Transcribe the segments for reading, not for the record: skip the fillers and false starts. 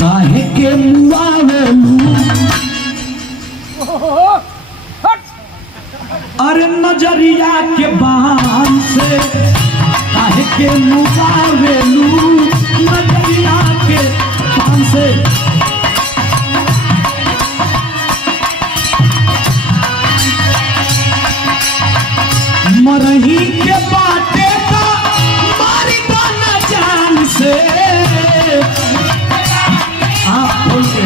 काहे के मुआवेलू अरे नजरिया के बान से काहे के मुआवेलू नजरिया के बान से मरही के बाटे का मारी दाना जान से आप बोलते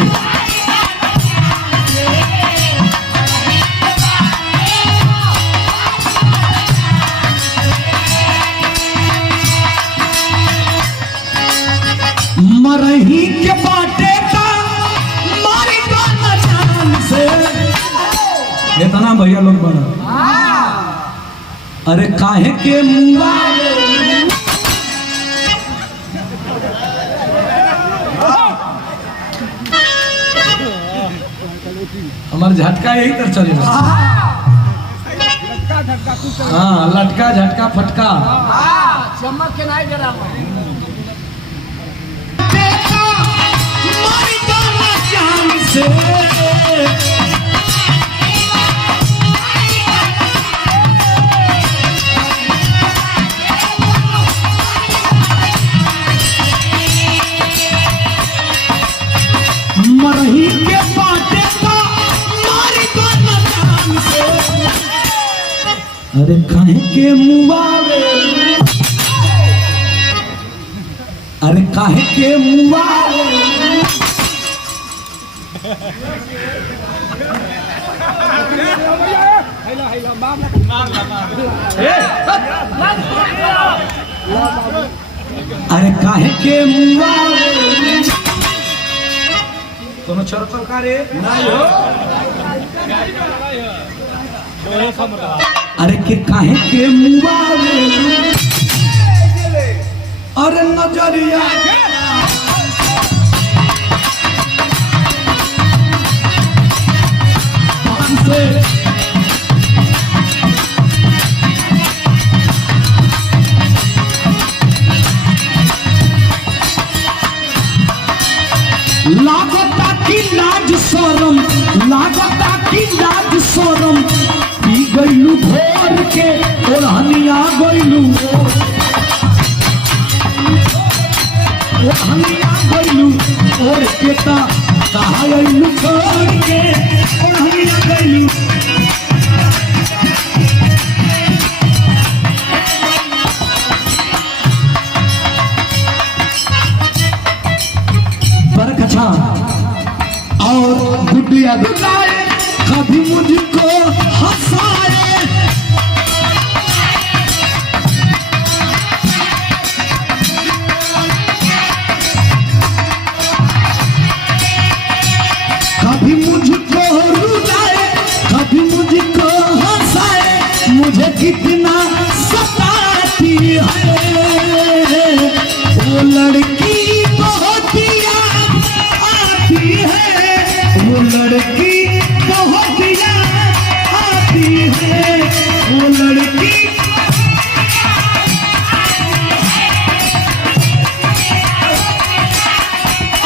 मरही के बाटे का मारी दाना जान से इतना भैया लोग बना अरे काहे के मुआ हमारा झटका यही तर चलेगा। हाँ लटका झटका फटका चमक के नहीं जरा मरही के बाटे का मारी दाना जान से अरे काहे के मुआवे अरे काहे के मुआवे अरे काहे के मुआवे दोनों चरचल का रे नहीं हो अरे के काहे के मुआवे अरे नजरिया से लागता की लाज शरम लागता की लाज शरम पी गईलू भोर के ओढ़निया गईलू ओढ़निया गईलू ओढ़ के ता कहा गईलू छोड़ के ओढ़निया गईलू बरकछा और गुड्डिया दुलाए कभी मुझको हंसाए कभी मुझको रुलाए कभी मुझको हंसाए मुझे कितना सताती है वो लड़की बहुत याद आती है वो लड़की बहुत याद आती है वो लड़की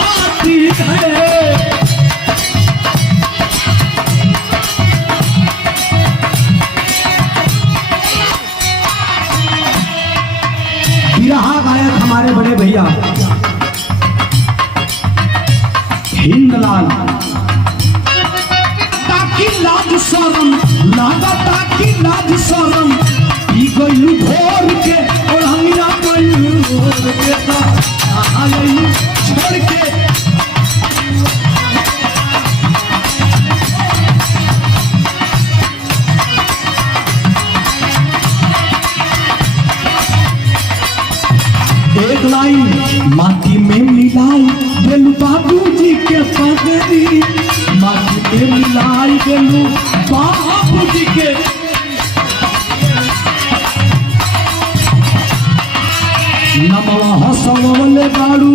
आती है बिरहा गायक हमारे बड़े भैया हिंदलाल ताकि लाज शरम लागा ताकि लाज शरम पी गईलू भोर के और हमिया गईलू भोर के ता आलू छोड़ के एक लाइन माटी में मिलाई बेलू बाबूजी के पगड़ी माटी में मिलाई बेलू बाबूजी के नमवा हसवले बाड़ू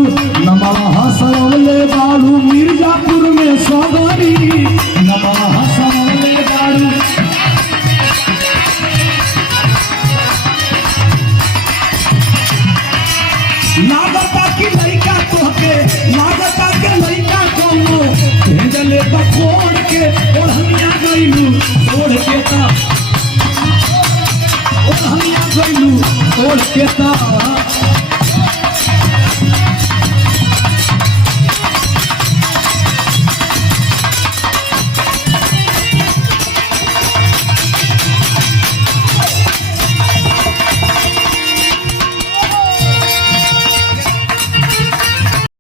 नमवा हसवले बाड़ू मिर्जापुर में सगरी नमवा हसवले बाड़ू लागता की लड़का तोहके लागता के बकोड़ के ओढ़निया गइलू तोड़ के ता ओढ़निया गइलू तोड़ के ता